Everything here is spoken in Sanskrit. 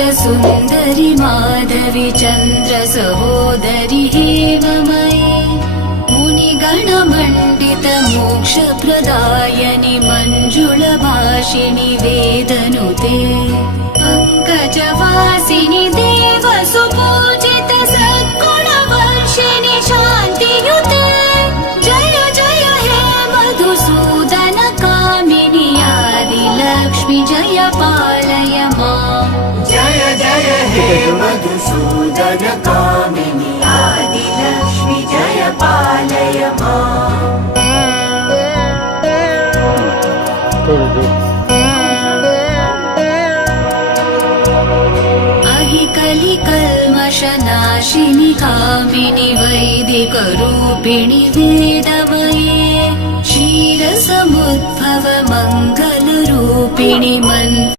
सुन्दरि माधवी चन्द्र सहोदरि हेममयी मुनिगणमण्डित मोक्षप्रदायनि मञ्जुलभाषिणि वेदनुते पङ्कजवासिनि देवसुपूजित सद्गुणवर्षिणि शान्तियुते जय जय हे मधुसूदन कामिनि आदिलक्ष्मि जय पालय माम् जय जय हे मधुसूदन कामिनि आदिलक्ष्मि जय पालय माम् कलिकल्मषनाशिनि कामिनि वैदिकरूपिणि वेदमये क्षीरसमुद्भव मङ्गलरूपिणि